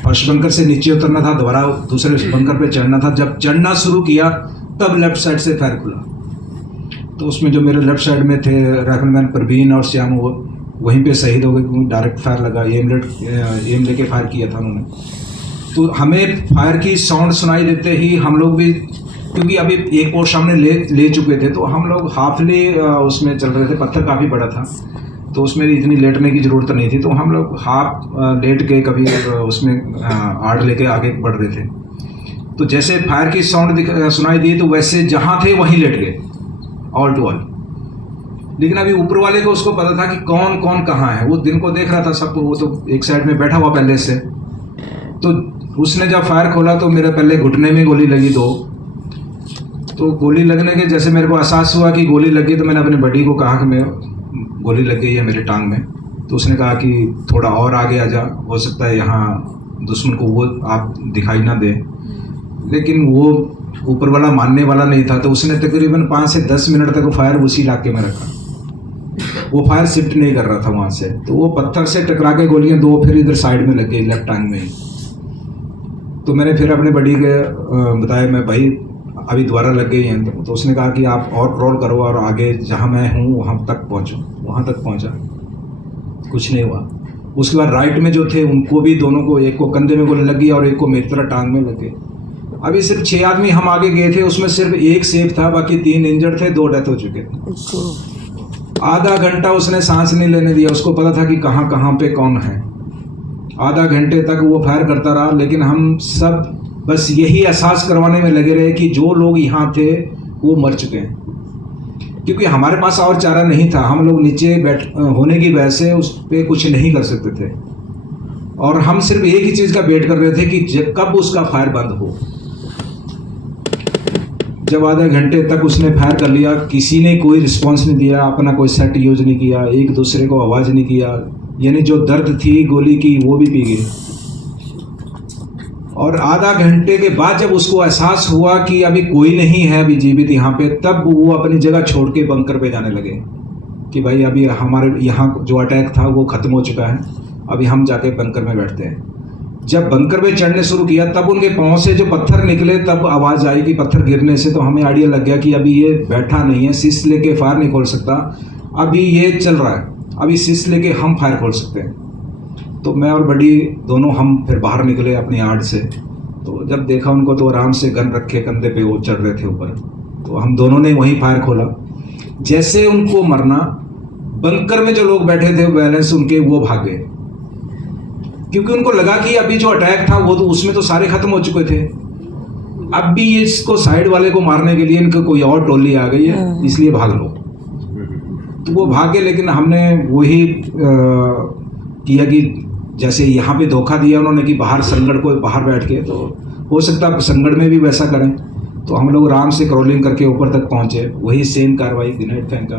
फर्स्ट बंकर से नीचे उतरना था, दोबारा दूसरे बंकर पे चढ़ना था। जब चढ़ना शुरू किया तब लेफ्ट साइड से फायर खुला, तो उसमें जो मेरे लेफ्ट साइड में थे राइफलमैन परवीन और श्याम, वो वहीं पे शहीद हो गए, क्योंकि डायरेक्ट फायर लगा, एम लेके फायर किया था उन्होंने। तो हमें फायर की साउंड सुनाई देते ही हम लोग भी, क्योंकि अभी एक पोस्ट हमने ले चुके थे, तो हम लोग हाफली उसमें चल रहे थे, पत्थर काफ़ी बड़ा था तो उसमें इतनी लेटने की ज़रूरत नहीं थी, तो हम लोग हाफ लेट के कभी उसमें आड़ लेके आगे बढ़ रहे थे। तो जैसे फायर की साउंड सुनाई दी तो वैसे जहाँ थे वहीं लेट गए ऑल टू ऑल। लेकिन अभी ऊपर वाले को उसको पता था कि कौन कौन कहाँ है, वो दिन को देख रहा था सबको, वो तो एक साइड में बैठा हुआ पहले से। तो उसने जब फायर खोला तो मेरे पहले घुटने में गोली लगी 2, तो गोली लगने के जैसे मेरे को एहसास हुआ कि गोली लगी, तो मैंने अपने बडी को कहा कि मैं गोली लग गई है मेरे टांग में। तो उसने कहा कि थोड़ा और आगे आ जा, हो सकता है यहाँ दुश्मन को वो आप दिखाई ना दे। लेकिन वो ऊपर वाला मानने वाला नहीं था, तो उसने तकरीबन 5 से 10 मिनट तक फायर उसी इलाके में रखा, वो फायर शिफ्ट नहीं कर रहा था वहाँ से। तो वो पत्थर से टकरा के गोलियाँ 2 फिर इधर साइड में लग गई लेफ्ट टांग में ही। तो मैंने फिर अपने बड़ी के बताया, मैं भाई अभी दोबारा लग गई हैं। तो उसने कहा कि आप और क्रॉल करो और आगे जहाँ मैं हूँ वहाँ तक पहुँचो। वहाँ तक पहुँचा, कुछ नहीं हुआ। उसके बाद राइट में जो थे उनको भी दोनों को, एक को कंधे में गोली लगी और एक को मेरी तरह टांग में लगे। अभी सिर्फ 6 आदमी हम आगे गए थे, उसमें सिर्फ 1 सेफ था, बाकी 3 इंजर्ड थे, 2 डेथ हो चुके थे। आधा घंटा उसने सांस नहीं लेने दिया, उसको पता था कि कहाँ कहाँ पे कौन है। आधा घंटे तक वो फायर करता रहा, लेकिन हम सब बस यही एहसास करवाने में लगे रहे कि जो लोग यहाँ थे वो मर चुके हैं, क्योंकि हमारे पास और चारा नहीं था। हम लोग नीचे होने की वजह से उस पर कुछ नहीं कर सकते थे, और हम सिर्फ एक ही चीज़ का वेट कर रहे थे कि कब उसका फायर बंद हो। जब आधे घंटे तक उसने फायर कर लिया, किसी ने कोई रिस्पांस नहीं दिया, अपना कोई सेट यूज नहीं किया, एक दूसरे को आवाज़ नहीं किया, यानी जो दर्द थी गोली की वो भी पी गई। और आधा घंटे के बाद जब उसको एहसास हुआ कि अभी कोई नहीं है अभी जीवित यहाँ पे, तब वो अपनी जगह छोड़ के बंकर पे जाने लगे कि भाई अभी हमारे यहाँ जो अटैक था वो ख़त्म हो चुका है, अभी हम जाके बंकर में बैठते हैं। जब बंकर पे चढ़ने शुरू किया तब उनके पाँव से जो पत्थर निकले, तब आवाज़ आई कि पत्थर गिरने से, तो हमें आइडिया लग गया कि अभी ये बैठा नहीं है, सिस लेके फायर नहीं खोल सकता, अभी ये चल रहा है, अभी सिस लेके हम फायर खोल सकते हैं। तो मैं और बड़ी दोनों हम फिर बाहर निकले अपनी आड़ से। तो जब देखा उनको तो आराम से गन रखे कंधे पे वो चढ़ रहे थे ऊपर, तो हम दोनों ने वहीं फायर खोला। जैसे उनको मरना, बंकर में जो लोग बैठे थे बैलेंस उनके वो भाग गए, क्योंकि उनको लगा कि अभी जो अटैक था वो तो उसमें तो सारे खत्म हो चुके थे, अब भी इसको साइड वाले को मारने के लिए इनका कोई और टोली आ गई है, इसलिए भाग लो। तो वो भागे, लेकिन हमने वही किया कि जैसे यहाँ पे धोखा दिया उन्होंने कि बाहर संगड़ को बाहर बैठ के, तो हो सकता है संगड़ में भी वैसा करें। तो हम लोग आराम से क्रॉलिंग करके ऊपर तक पहुँचे, वही सेम कार्रवाई, ग्रेनेड फेंका,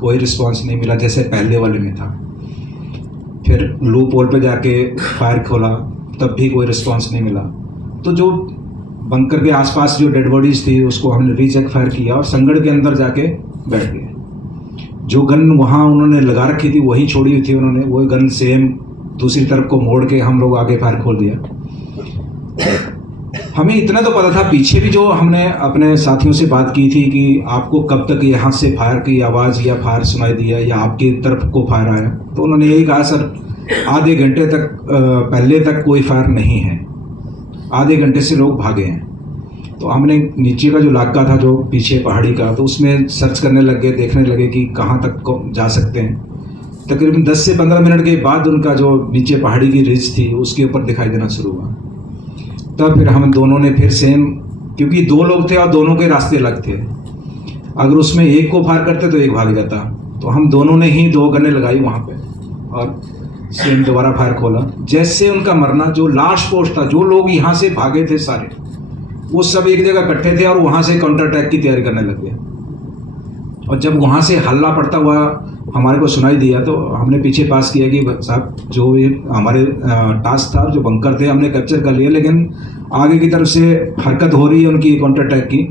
कोई रिस्पांस नहीं मिला जैसे पहले वाले में था। फिर लूप होल पे जाके फायर खोला, तब भी कोई रिस्पांस नहीं मिला। तो जो बंकर के आसपास जो डेड बॉडीज थी उसको हमने रीचेक फायर किया और संगड़ के अंदर जाके बैठ गए। जो गन वहाँ उन्होंने लगा रखी थी वही छोड़ी हुई थी उन्होंने, वही गन सेम दूसरी तरफ को मोड़ के हम लोग आगे फायर खोल दिया। हमें इतना तो पता था, पीछे भी जो हमने अपने साथियों से बात की थी कि आपको कब तक यहाँ से फायर की आवाज़ या फायर सुनाई दिया या आपकी तरफ को फायर आया, तो उन्होंने यही कहा सर आधे घंटे तक पहले तक कोई फायर नहीं है, आधे घंटे से लोग भागे हैं। तो हमने नीचे का जो इलाका था जो पीछे पहाड़ी का, तो उसमें सर्च करने लगे, देखने लगे कि कहाँ तक जा सकते हैं। तकरीबन 10 से 15 मिनट के बाद उनका जो नीचे पहाड़ी की रिज थी उसके ऊपर दिखाई देना शुरू हुआ। तब फिर हम दोनों ने फिर सेम, क्योंकि 2 लोग थे और दोनों के रास्ते अलग थे, अगर उसमें एक को फायर करते तो एक भाग जाता, तो हम दोनों ने ही 2 गन्ने लगाई वहाँ पे और सेम दोबारा फायर खोला। जैसे उनका मरना, जो लास्ट पोस्ट था, जो लोग यहाँ से भागे थे सारे, वो सब एक जगह इकट्ठे थे और वहाँ से काउंटर अटैक की तैयारी करने लग गए। और जब वहाँ से हल्ला पड़ता हुआ हमारे को सुनाई दिया तो हमने पीछे पास किया कि साहब जो ये हमारे टास्क था, जो बंकर थे हमने कैप्चर कर लिया, लेकिन आगे की तरफ से हरकत हो रही है उनकी काउंटर अटैक की।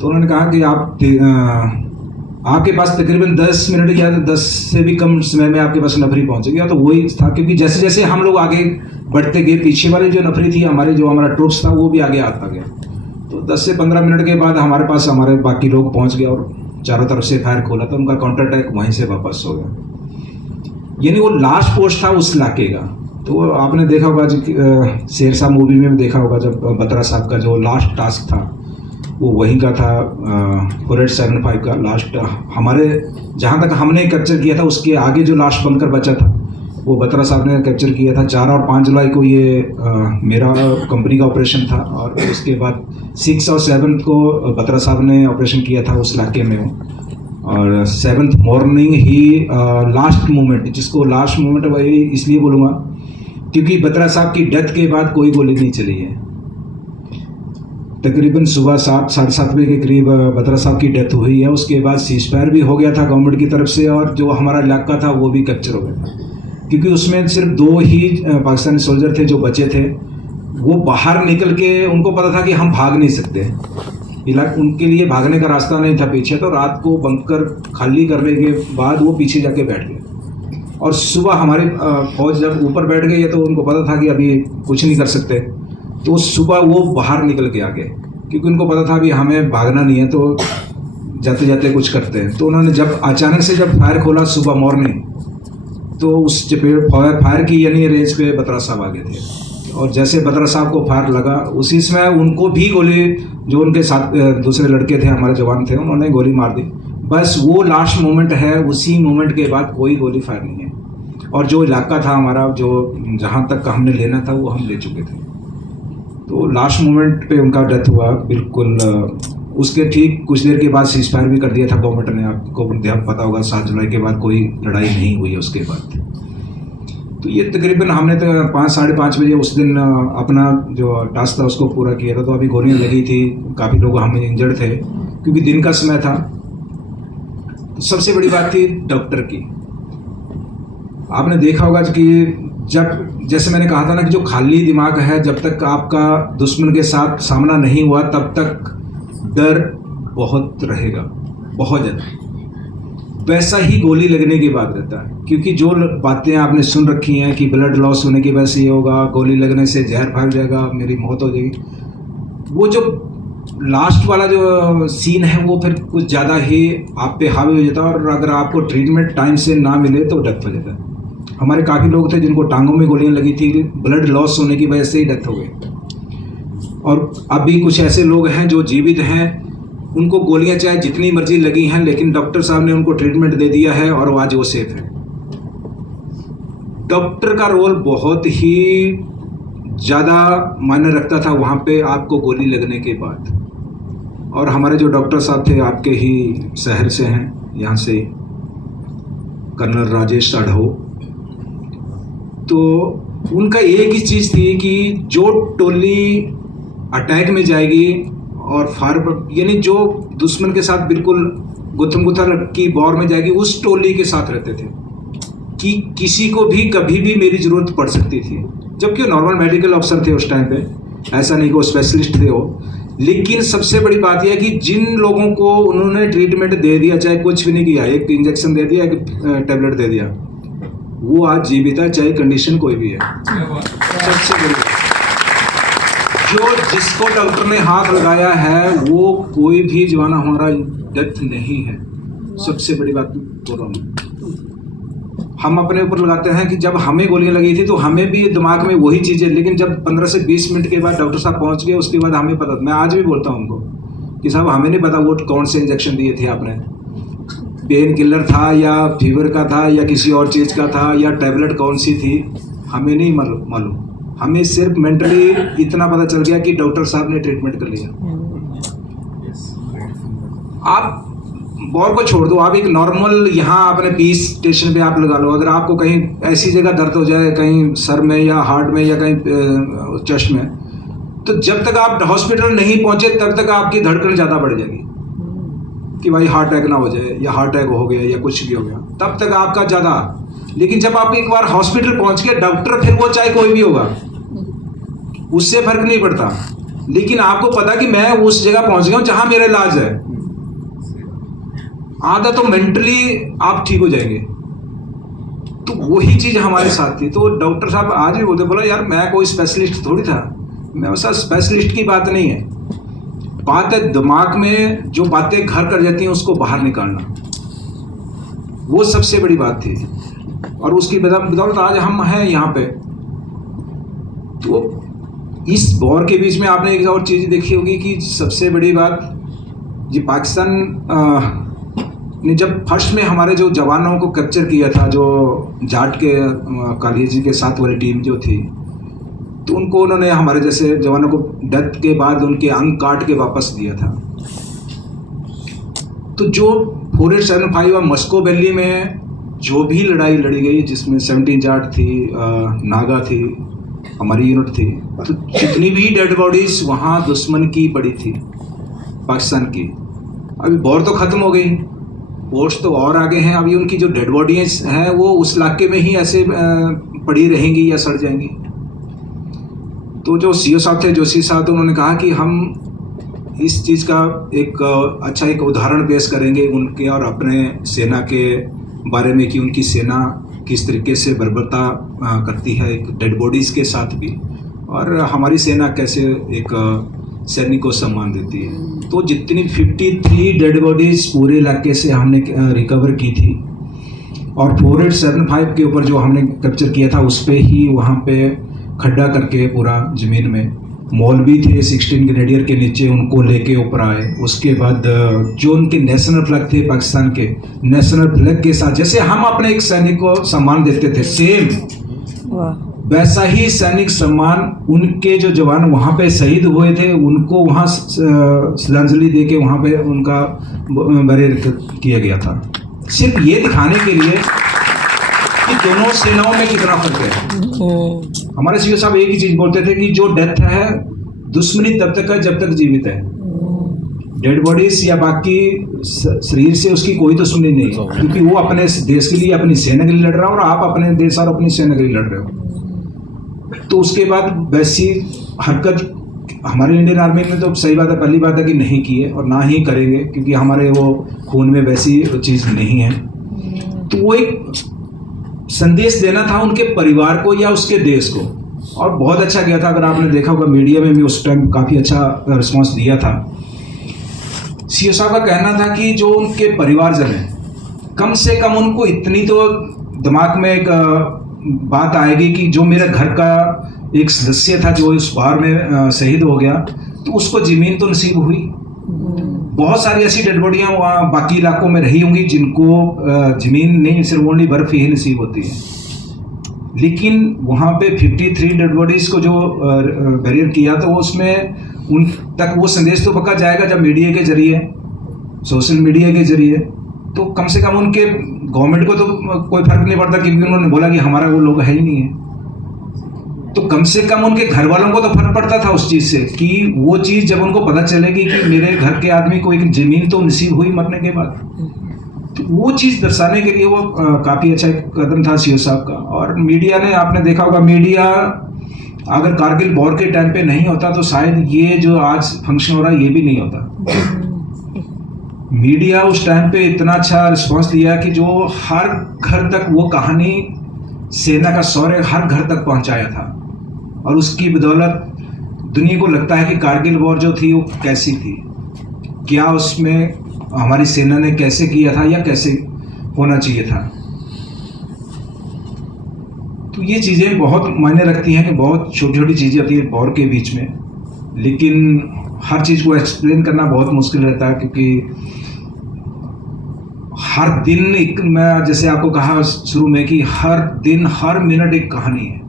तो उन्होंने कहा कि आपके पास तकरीबन 10 मिनट या 10 से भी कम समय में आपके पास नफरी पहुँचेगी। तो वही था, क्योंकि जैसे जैसे हम लोग आगे बढ़ते गए, पीछे वाली जो नफरी थी हमारा ट्रूप्स था वो भी आगे आता गया। तो 10 से 15 मिनट के बाद हमारे पास हमारे बाकी लोग पहुँच गए और चारों तरफ से फायर खोला, तो उनका काउंटर अटैक वहीं से वापस हो गया। यानी वो लास्ट पोस्ट था उस इलाके का। तो आपने देखा होगा, शेरशाह मूवी में देखा होगा, जब बत्रा साहब का जो लास्ट टास्क था वो वहीं का था, 4875 का लास्ट। हमारे जहाँ तक हमने कैप्चर किया था उसके आगे जो लास्ट बंकर बचा था वो बत्रा साहब ने कैप्चर किया था। 4 और 5 जुलाई को ये मेरा कंपनी का ऑपरेशन था, और उसके बाद 6 और 7 को बत्रा साहब ने ऑपरेशन किया था उस इलाके में। और 7th मॉर्निंग ही लास्ट मोमेंट, जिसको लास्ट मोमेंट वही इसलिए बोलूँगा क्योंकि बत्रा साहब की डेथ के बाद कोई गोली नहीं चली है। तकरीबन सुबह 7 साढ़े 7 बजे के करीब बत्रा साहब की डेथ हुई है। उसके बाद सीजफायर भी हो गया था गवर्नमेंट की तरफ से, और जो हमारा इलाका था वो भी कैप्चर हो गया था, क्योंकि उसमें सिर्फ 2 ही पाकिस्तानी सोल्जर थे जो बचे थे। वो बाहर निकल के, उनको पता था कि हम भाग नहीं सकते, उनके लिए भागने का रास्ता नहीं था पीछे। तो रात को बंकर खाली करने के बाद वो पीछे जाके बैठ गए, और सुबह हमारे फौज जब ऊपर बैठ गई तो उनको पता था कि अभी कुछ नहीं कर सकते। तो सुबह वो बाहर निकल के आ गए, क्योंकि उनको पता था अभी हमें भागना नहीं है, तो जाते जाते कुछ करते हैं। तो उन्होंने जब अचानक से जब फायर खोला सुबह मॉर्निंग, तो उस फायर की यानी रेंज पे बत्रा साहब आ गए थे। और जैसे बत्रा साहब को फायर लगा, उसी समय उनको भी गोली, जो उनके साथ दूसरे लड़के थे हमारे जवान थे, उन्होंने गोली मार दी। बस वो लास्ट मोमेंट है, उसी मोमेंट के बाद कोई गोली फायर नहीं है। और जो इलाका था हमारा, जो जहाँ तक का हमने लेना था वो हम ले चुके थे। तो लास्ट मोमेंट पे उनका डेथ हुआ बिल्कुल। उसके ठीक कुछ देर के बाद सीज फायर भी कर दिया था गवर्नमेंट ने। आपको पता होगा 7 जुलाई के बाद कोई लड़ाई नहीं हुई है उसके बाद। तो ये तकरीबन हमने तो 5-5:30 बजे उस दिन अपना जो टास्क था उसको पूरा किया था। तो अभी गोलियां लगी थी, काफ़ी लोग हम इंजर्ड थे क्योंकि दिन का समय था। तो सबसे बड़ी बात थी डॉक्टर की। आपने देखा होगा कि जब, जैसे मैंने कहा था ना कि जो खाली दिमाग है, जब तक आपका दुश्मन के साथ सामना नहीं हुआ तब तक डर बहुत रहेगा, बहुत ज़्यादा। वैसा ही गोली लगने के बाद रहता है, क्योंकि जो बातें आपने सुन रखी हैं कि ब्लड लॉस होने की वजह से ये होगा, गोली लगने से जहर फैल जाएगा, मेरी मौत हो जाएगी, वो जो लास्ट वाला जो सीन है वो फिर कुछ ज़्यादा ही आप पे हावी हो जाता है। और अगर आपको ट्रीटमेंट टाइम से ना मिले तो डेथ हो जाता है। हमारे काफ़ी लोग थे जिनको टांगों में गोलियां लगी थी, ब्लड लॉस होने की वजह से ही डेथ हो गई। और अभी कुछ ऐसे लोग हैं जो जीवित हैं, उनको गोलियां चाहे जितनी मर्जी लगी हैं, लेकिन डॉक्टर साहब ने उनको ट्रीटमेंट दे दिया है और आज वो सेफ है। डॉक्टर का रोल बहुत ही ज़्यादा मायने रखता था वहाँ पे आपको गोली लगने के बाद। और हमारे जो डॉक्टर साहब थे आपके ही शहर से हैं, यहाँ से कर्नल राजेश साढ़ो। तो उनका एक ही चीज़ थी कि जो टोली अटैक में जाएगी और यानी जो दुश्मन के साथ बिल्कुल गुत्थम गुत्था की वॉर में जाएगी, उस टोली के साथ रहते थे कि किसी को भी कभी भी मेरी ज़रूरत पड़ सकती थी। जबकि नॉर्मल मेडिकल ऑफिसर थे उस टाइम पे, ऐसा नहीं कि वो स्पेशलिस्ट थे वो। लेकिन सबसे बड़ी बात यह है कि जिन लोगों को उन्होंने ट्रीटमेंट दे दिया, चाहे कुछ भी नहीं किया, एक इंजेक्शन दे दिया, एक टैबलेट दे दिया, वो आज जीवित है, चाहे कंडीशन कोई भी है। सबसे बड़ी जो जिसको डॉक्टर ने हाथ लगाया है वो कोई भी जवाना हमारा डेथ नहीं है। सबसे बड़ी बात बोल रहा हूँ, हम अपने ऊपर लगाते हैं कि जब हमें गोलियां लगी थी तो हमें भी दिमाग में वही चीज़ें, लेकिन जब 15 से 20 मिनट के बाद डॉक्टर साहब पहुंच गए, उसके बाद हमें पता। मैं आज भी बोलता हूं उनको कि साहब हमें नहीं पता वो कौन से इंजेक्शन दिए थे आपने, पेन किलर था या फीवर का था या किसी और चीज़ का था या टैबलेट कौन सी थी, हमें नहीं मालूम। हमें सिर्फ मेंटली इतना पता चल गया कि डॉक्टर साहब ने ट्रीटमेंट कर लिया। आप वॉर को छोड़ दो, आप एक नॉर्मल यहाँ अपने पीस स्टेशन पे आप लगा लो, अगर आपको कहीं ऐसी जगह दर्द हो जाए, कहीं सर में या हार्ट में या कहीं चेस्ट में, तो जब तक आप हॉस्पिटल नहीं पहुंचे तब तक आपकी धड़कन ज़्यादा बढ़ जाएगी कि भाई हार्ट अटैक ना हो जाए या हार्ट अटैक हो गया या कुछ भी हो गया, तब तक आपका ज़्यादा। लेकिन जब आप एक बार हॉस्पिटल पहुंच गए, डॉक्टर फिर वो चाहे कोई भी होगा, उससे फर्क नहीं पड़ता। लेकिन आपको पता कि मैं उस जगह पहुंच गया हूं जहां मेरा इलाज है, आधा तो मेंटली आप ठीक हो जाएंगे। तो वही चीज हमारे साथ थी। तो डॉक्टर साहब आज भी बोलते, बोला यार मैं कोई स्पेशलिस्ट थोड़ी था, मैं वैसा स्पेशलिस्ट की बात नहीं है, बात है दिमाग में जो बातें घर कर जाती हैं उसको बाहर निकालना, वो सबसे बड़ी बात थी। और उसकी बदौलत आज हम हैं यहाँ पे। तो इस वॉर के बीच में आपने एक और चीज़ देखी होगी कि सबसे बड़ी बात, ये पाकिस्तान ने जब फर्स्ट में हमारे जो जवानों को कैप्चर किया था, जो जाट के कालिया जी के साथ वाली टीम जो थी, तो उनको उन्होंने हमारे जैसे जवानों को डेथ के बाद उनके अंग काट के वापस दिया था। तो जो 4875 और मस्को वैली में जो भी लड़ाई लड़ी गई, जिसमें 17 जाट थी, नागा थी, हमारी यूनिट थी, तो जितनी भी डेड बॉडीज वहाँ दुश्मन की पड़ी थी, पाकिस्तान की। अभी वॉर तो ख़त्म हो गई, पोस्ट तो और आगे हैं, अभी उनकी जो डेड बॉडीज हैं वो उस इलाके में ही ऐसे पड़ी रहेंगी या सड़ जाएंगी। तो जो सीओ साहब थे, जोशी साहब, तो उन्होंने कहा कि हम इस चीज़ का एक अच्छा एक उदाहरण पेश करेंगे उनके और अपने सेना के बारे में कि उनकी सेना किस तरीके से बर्बरता करती है एक डेड बॉडीज़ के साथ भी, और हमारी सेना कैसे एक सैनिक को सम्मान देती है। तो जितनी 53 डेड बॉडीज़ पूरे इलाके से हमने रिकवर की थी, और 4875 के ऊपर जो हमने कैप्चर किया था उस पर ही वहाँ पे खड्डा करके पूरा ज़मीन में मौलवी थे 16 ग्रेडियर के नीचे, उनको लेके ऊपर आए। उसके बाद जो उनके नेशनल फ्लैग थे पाकिस्तान के, नेशनल फ्लैग के साथ जैसे हम अपने एक सैनिक को सम्मान देते थे, सेम वैसा ही सैनिक सम्मान उनके जो जवान वहाँ पे शहीद हुए थे उनको वहाँ श्रद्धांजलि दे के वहाँ पे उनका बरेर किया गया था, सिर्फ ये दिखाने के लिए कि दोनों सेनाओं में कितना फर्क है। हमारे सीओ साहब एक ही चीज बोलते थे कि जो डेथ है दुश्मनी तब तक है जब तक जीवित है, डेड बॉडीज या बाकी शरीर से उसकी कोई दुश्मनी नहीं, क्योंकि वो अपने देश के लिए, अपनी सेना के लिए लड़ रहा है और आप अपने देश और अपनी सेना के लिए लड़ रहे हो। तो उसके बाद वैसी हरकत हमारे इंडियन आर्मी में तो सही बात है, पहली बात है कि नहीं की है और ना ही करेंगे, क्योंकि हमारे वो खून में वैसी चीज़ नहीं है। तो वो एक संदेश देना था उनके परिवार को या उसके देश को, और बहुत अच्छा किया था। अगर आपने देखा होगा मीडिया में भी उस टाइम काफ़ी अच्छा रिस्पॉन्स दिया था। सीओ साहब का कहना था कि जो उनके परिवारजन हैं, कम से कम उनको इतनी तो दिमाग में एक बात आएगी कि जो मेरे घर का एक सदस्य था जो इस बार में शहीद हो गया, तो उसको ज़मीन तो नसीब हुई। बहुत सारी ऐसी डेड बॉडियाँ वहाँ बाकी इलाकों में रही होंगी जिनको ज़मीन नहीं, सिर्फ ओनली बर्फ ही नसीब होती है। लेकिन वहाँ पे 53 डेड बॉडीज़ को जो बैरियर किया, तो उसमें उन तक वो संदेश तो पक्का जाएगा जब मीडिया के जरिए, सोशल मीडिया के जरिए, तो कम से कम उनके गवर्नमेंट को तो कोई फर्क नहीं पड़ता, क्योंकि उन्होंने बोला कि हमारा वो लोग है ही नहीं है। तो कम से कम उनके घर वालों को तो फर्क पड़ता था उस चीज़ से, कि वो चीज़ जब उनको पता चलेगी कि मेरे घर के आदमी को एक ज़मीन तो नसीब हुई मरने के बाद, तो वो चीज़ दर्शाने के लिए वो काफ़ी अच्छा कदम था सीओ साहब का। और मीडिया ने, आपने देखा होगा, मीडिया अगर कारगिल वॉर के टाइम पे नहीं होता तो शायद ये जो आज फंक्शन हो रहा है ये भी नहीं होता। मीडिया उस टाइम पे इतना अच्छा रिस्पांस दिया कि जो हर घर तक वो कहानी, सेना का शौर्य हर घर तक पहुंचाया था, और उसकी बदौलत दुनिया को लगता है कि कारगिल वॉर जो थी वो कैसी थी, क्या उसमें हमारी सेना ने कैसे किया था या कैसे होना चाहिए था। तो ये चीज़ें बहुत मायने रखती हैं कि बहुत छोटी छोटी चीज़ें होती है वॉर के बीच में, लेकिन हर चीज़ को एक्सप्लेन करना बहुत मुश्किल रहता है, क्योंकि हर दिन एक, मैं जैसे आपको कहा शुरू में कि हर दिन हर मिनट एक कहानी है।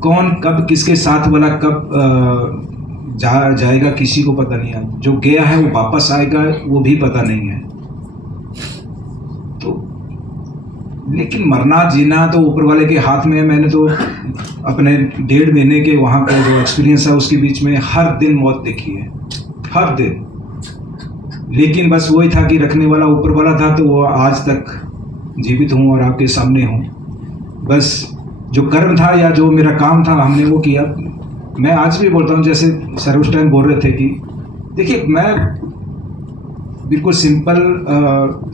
कौन कब किसके साथ वाला कब जाएगा किसी को पता नहीं है, जो गया है वो वापस आएगा वो भी पता नहीं है। तो लेकिन मरना जीना तो ऊपर वाले के हाथ में है। मैंने तो अपने 1.5 महीने के वहाँ का जो एक्सपीरियंस है उसके बीच में हर दिन मौत देखी है, हर दिन। लेकिन बस वही था कि रखने वाला ऊपर वाला था, तो वो आज तक जीवित हूँ और आपके सामने हूँ। बस जो कर्म था या जो मेरा काम था हमने वो किया। मैं आज भी बोलता हूँ, जैसे सर उस टाइम बोल रहे थे कि देखिए, मैं बिल्कुल सिंपल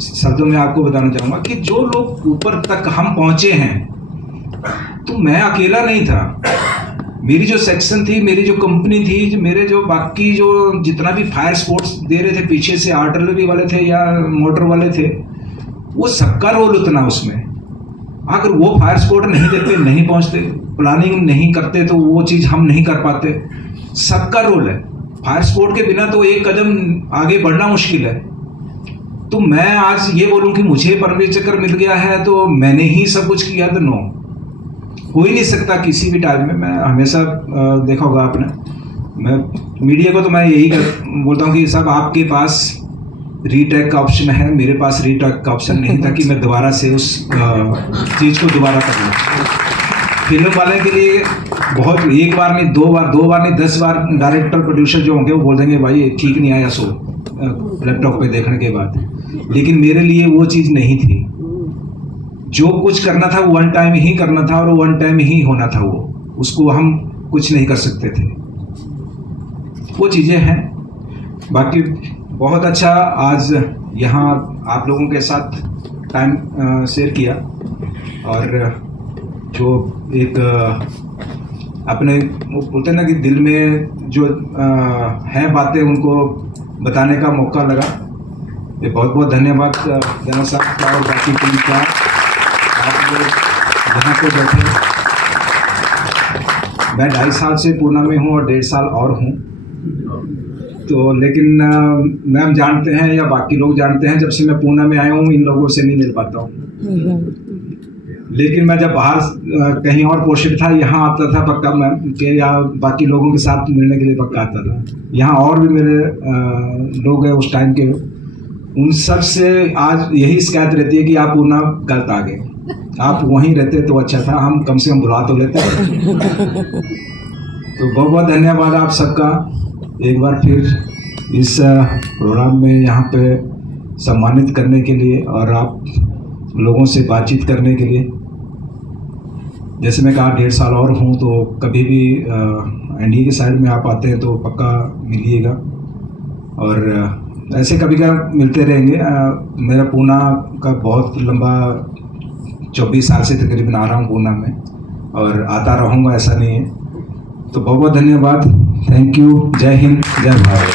शब्दों में आपको बताना चाहूँगा कि जो लोग ऊपर तक हम पहुँचे हैं, तो मैं अकेला नहीं था। मेरी जो सेक्शन थी, मेरी जो कंपनी थी, मेरे जो बाकी जो जितना भी फायर स्पोर्ट्स दे रहे थे, पीछे से आर्टिलरी वाले थे या मोटर वाले थे, वो सबका रोल उतना उसमें। अगर वो फायर सपोर्ट नहीं देते, नहीं पहुंचते, प्लानिंग नहीं करते, तो वो चीज़ हम नहीं कर पाते। सबका रोल है। फायर सपोर्ट के बिना तो एक कदम आगे बढ़ना मुश्किल है। तो मैं आज ये बोलूं कि मुझे परमवीर चक्र मिल गया है तो मैंने ही सब कुछ किया, तो नो, हो ही नहीं सकता किसी भी टाइम में। मैं हमेशा देखा होगा आपने, मैं मीडिया को तो मैं यही बोलता हूँ कि साहब आपके पास रीटेक का ऑप्शन है, मेरे पास रीटेक का ऑप्शन नहीं था कि मैं दोबारा से उस चीज़ को दोबारा कर लूँ। फिल्म वाले के लिए बहुत, एक बार नहीं, दो बार नहीं, 10 बार डायरेक्टर प्रोड्यूसर जो होंगे वो बोल देंगे भाई ठीक नहीं आया सो लैपटॉप पे देखने के बाद। लेकिन मेरे लिए वो चीज़ नहीं थी। जो कुछ करना था वो वन टाइम ही करना था और वन टाइम ही होना था। वो उसको हम कुछ नहीं कर सकते थे। वो चीज़ें हैं। बाकी बहुत अच्छा आज यहाँ आप लोगों के साथ टाइम शेयर किया, और जो एक अपने वो बोलते हैं ना कि दिल में जो हैं बातें उनको बताने का मौका लगा। ये बहुत बहुत धन्यवाद जनरल साहब का और बाकी टीम का। आप लोग यहाँ पे बैठे मैं 2.5 साल से पूना में हूँ और 1.5 साल और हूँ। तो लेकिन मैम जानते हैं या बाकी लोग जानते हैं, जब से मैं पूना में आया हूँ इन लोगों से नहीं मिल पाता हूँ। लेकिन मैं जब बाहर कहीं और पोस्टेड था, यहाँ आता था पक्का मैम के या बाकी लोगों के साथ मिलने के लिए पक्का आता था। यहाँ और भी मेरे लोग हैं उस टाइम के, उन सब से आज यही शिकायत रहती है कि आप पूना गलत आ गए, आप वहीं रहते तो अच्छा था, हम कम से कम बुला तो लेते। तो बहुत बहुत धन्यवाद आप सबका एक बार फिर इस प्रोग्राम में यहाँ पे सम्मानित करने के लिए और आप लोगों से बातचीत करने के लिए। जैसे मैं कहा 1.5 साल और हूँ, तो कभी भी एनडीए के साइड में आप आते हैं तो पक्का मिलिएगा और ऐसे कभी कभी मिलते रहेंगे। मेरा पूना का बहुत लंबा 24 साल से तकरीबन आ रहा हूँ पूना में और आता रहूँगा, ऐसा नहीं है। तो बहुत बहुत धन्यवाद, थैंक यू, जय हिंद, जय भारत।